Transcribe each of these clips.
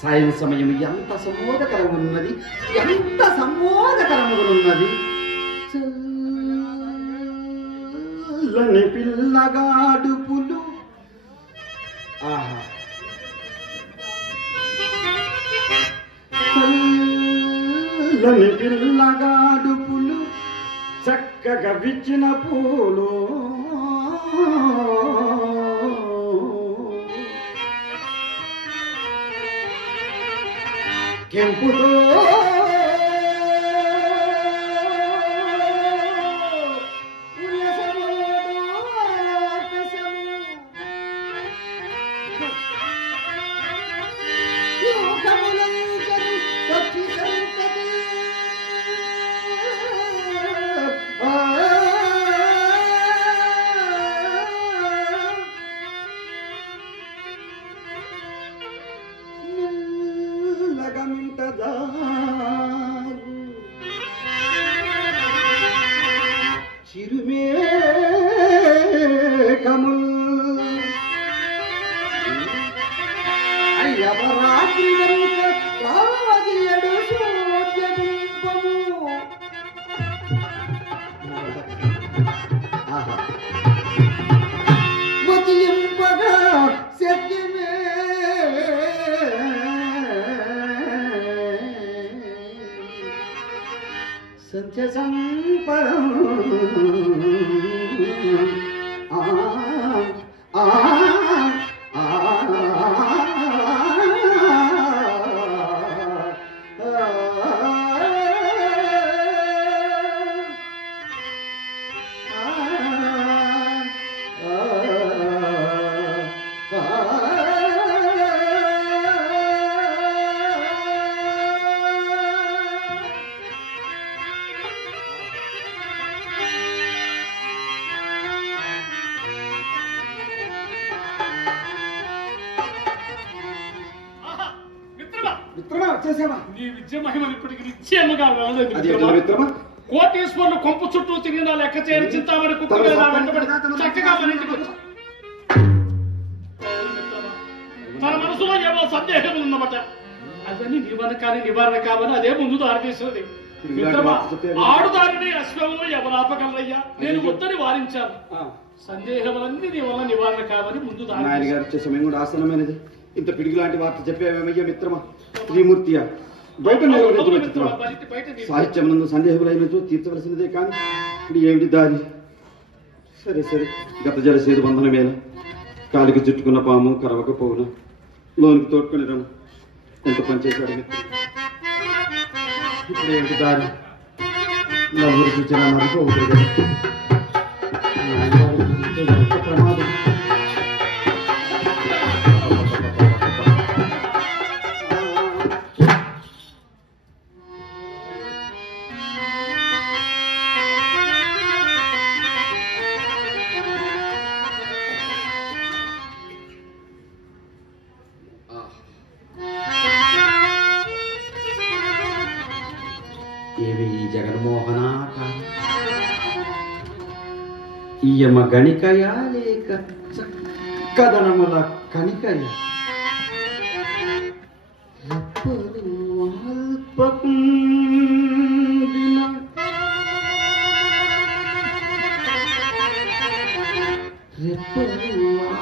సాయం సమయం ఎంత సమ్మోదకరమున్నది, ఎంత సమ్మోదకరమున్నది. చల్లని పిల్లగాడుపులు, ఆహా, చల్లని పిల్లగాడుపులు, చక్కగా విచ్చిన పూలు, కెంపుతో సత్య సంపదం నీ విద్య మహిమలు ఇప్పటికి నిశ్చయముగా కోటేశ్వర్లు కొంపు చుట్టూ తిరిగిన లెక్క చేయని చింతామణి కుక్కగా చక్కగా మన ఇంటికి వచ్చి తన మనసులో ఏమో సందేహం ఉందన్నమాట. అవన్నీ నివారణ కావాలి, అదే ముందు దారితీసినది. ఆడుదారిని అశ్వము ఎవరాపగలయ్యా, నేను వద్దని వారించాను. సందేహములన్నీ నీ వల్ల నివారణ కావాలి, ముందు దారి సమయం కూడా ఆసనమైనది. ఇంత పిడుగు లాంటి వార్త చెప్పేమయ్యా మిత్రమా, శ్రీమూర్తియా, బయట మిత్రమా. సాహిత్యం నందు సందేహములైనచో తీర్చవలసినదే కానీ ఇప్పుడు ఏమిటి దారి? సరే సరే, గత జలసేదు బంధనమేలా, కాలికి చుట్టుకున్న పాము కరవకపోవున లోనికి తోడుకొని రమ్ము. ఎంత పనిచేశాడు మిత్రుడు. ఇప్పుడు ఏమిటి దారి? నలుగురు చూచిన నరుకోకూడదు కదా, ప్రమాదం. ఈయమ గణికయా లేక చక్కదనముల కణికయ?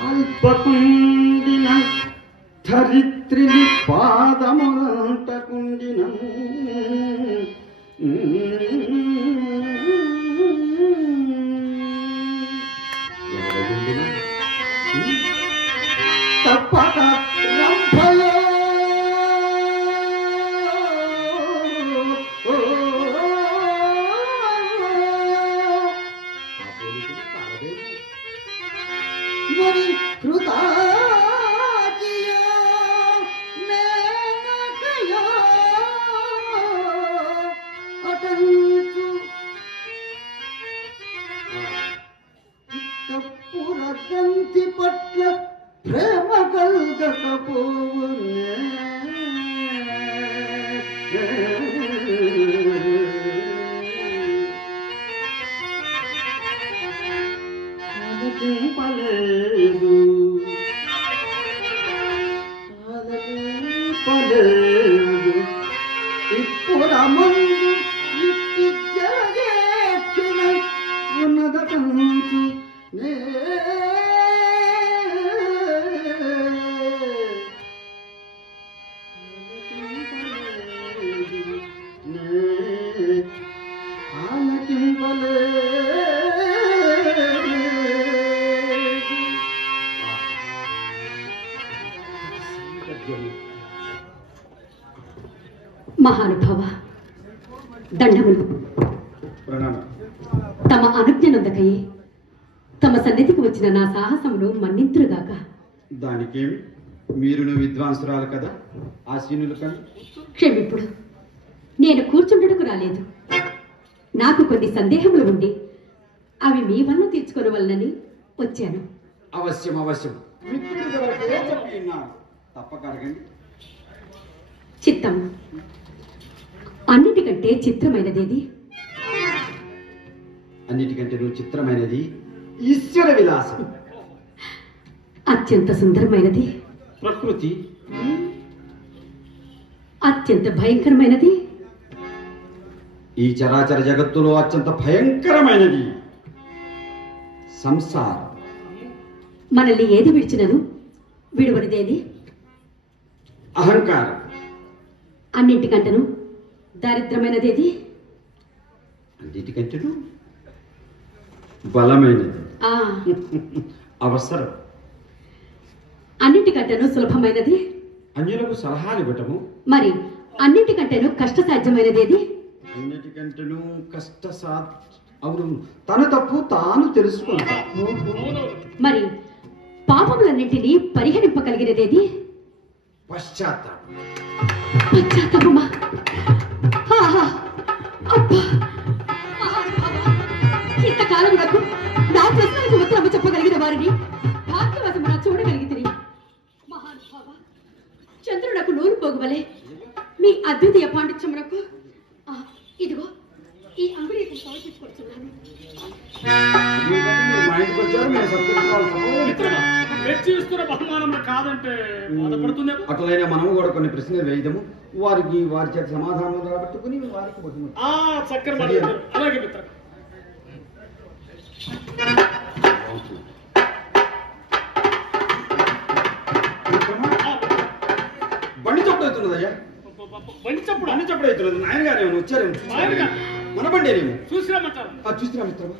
అల్పకుండిన ధరిత్రిని పాదములంటకుండిన తప్పక రంభలో మరి కృతాజియో మేనకయో అటంచు కప్పురగంతి పట్ల ప్రేమ కల్గకపోవునే పలేదు లేదు ఇప్పుడమందు ఇట్టి జగేక్షణ ఉన్నదటంచు నే మహానుభావ దండములు. ప్రణామం. తమ అనుజ్ఞనందకయే తమ సన్నిధికి వచ్చిన నా సాహసమును మన్నింతురుగాక. దానికేమి, మీరును విద్వాంసురాలు కదా, ఆశీనులు కానీ. క్షమిప్పుడు, నేను కూర్చుండటకు రాలేదు. నాకు కొన్ని సందేహములు ఉండి అవి మీ వల్ల తీర్చుకొనవలనని వచ్చాను. అవశ్యం అవశ్యం, మిత్రుడి వరకే చెప్పి ఉన్నాను. తప్పక అడగండి. చిత్తం అన్నిటికంటే చిత్రమైనదేది? అన్నిటికంటే నువ్వు చిత్రమైనది ఈశ్వర విలాసం. అత్యంత సుందరమైనది ప్రకృతి. అత్యంత భయంకరమైనది ఈ చరాచర జగత్తులో అత్యంత భయంకరమైనది సంసారం. మనల్ని ఏది విడిచినను విడువనిదేది? అహంకారం. అన్నింటికంటను దారిద్రమైనదేది? అన్నిటికంటేను బలమైనది ఆ అవసరం. అన్నింటికంటేను సులభమైనది అన్యులకు సలహాలు ఇవ్వటము. మరి అన్నింటికంటేను కష్టసాధ్యమైనదేది? అన్నిటికంటేను అవును, తన తప్పు తాను తెలుసుకుంటాడు. మరి పాపములన్నింటినీ పరిహరింపగలిగినదేది? పశ్చాత్తాపం. పశ్చాత్తాపమా? ఆహా! అబ్బా! మహానుభావా! ఇంతకాలమునకు నా ప్రశ్నలకు ఉత్తరము చెప్పగలిగిన వారిని భాగ్యవశమున చూడగలిగితిరి. మహానుభావా! చంద్రునకు నూరు పోగువలే మీ అద్వితీయ పాండిత్యమునకు ఇదిగో ఈ అంగుళీ సమర్పించుకొచ్చున్నాను. మా ఇంటికి వచ్చారు, మేము మిత్రమా, వెచ్చిస్తున్న బహుమానములు కాదంటే బాధపడుతుందేమో. అట్లయినా మనము కూడా కొన్ని ప్రశ్నలు వేయదము, వారి చేత సమాధానం రాబట్టుకుని వారికి బహుమతి. చక్కని మాట చెప్పారు. అలాగే మిత్రమా. బండి చప్పుడు అవుతున్నదయ్యా. బండి చప్పుడు అవుతున్నది. నాయనగారు ఏమైనా వచ్చారేమో. నాయనగారు? మన బండి ఏమో చూసిరామంటారు. చూసినా మిత్రమా.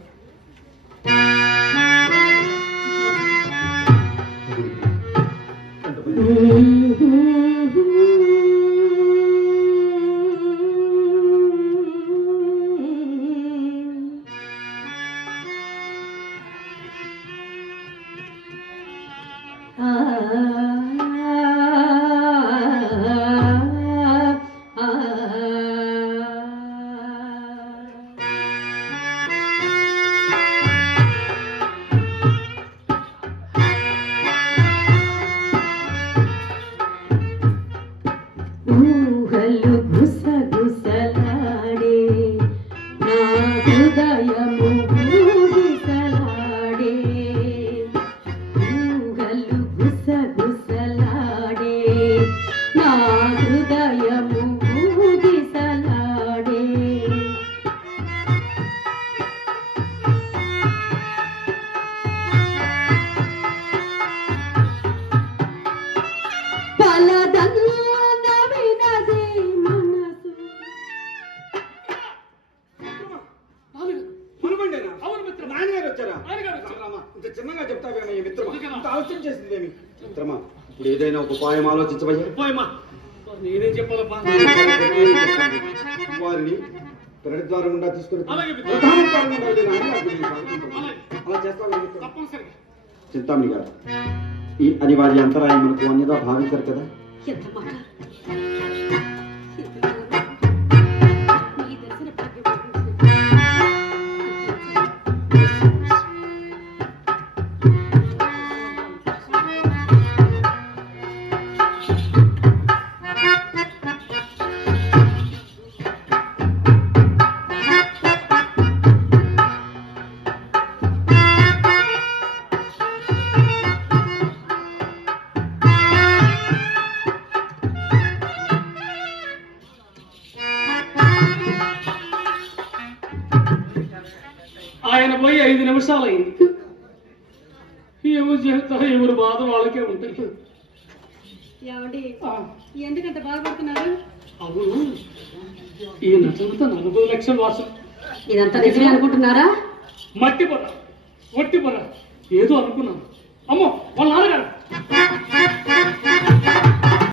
ఇప్పుడు ఏదైనా ఒక ఉపాయం ఆలోచించవయ్యా. నేనేం చెప్పాలబ్బా? వారిని పెరటి ద్వారం గుండా తీసుకుని అలా చేస్తాం. చింతామణి గారు, ఈ అనివార్య అంతరాయం మనకు అన్యదా భావించారు కదా. ఆయన పోయి 5 నిమిషాలు అయింది. ఎవరు చేస్తారు, ఎవరు బాధ వాళ్ళకే ఉంటాయి. ఏమండి ఎందుకంత బాధపడుతున్నారు? అవును, ఈ నటనతో 40 లక్షల వాసం. ఇదంతా నిజమే అనుకుంటున్నారా? మట్టి పొర, ఒట్టి పొర ఏదో అనుకున్నాను. అమ్మో వాళ్ళ నాన్నగారు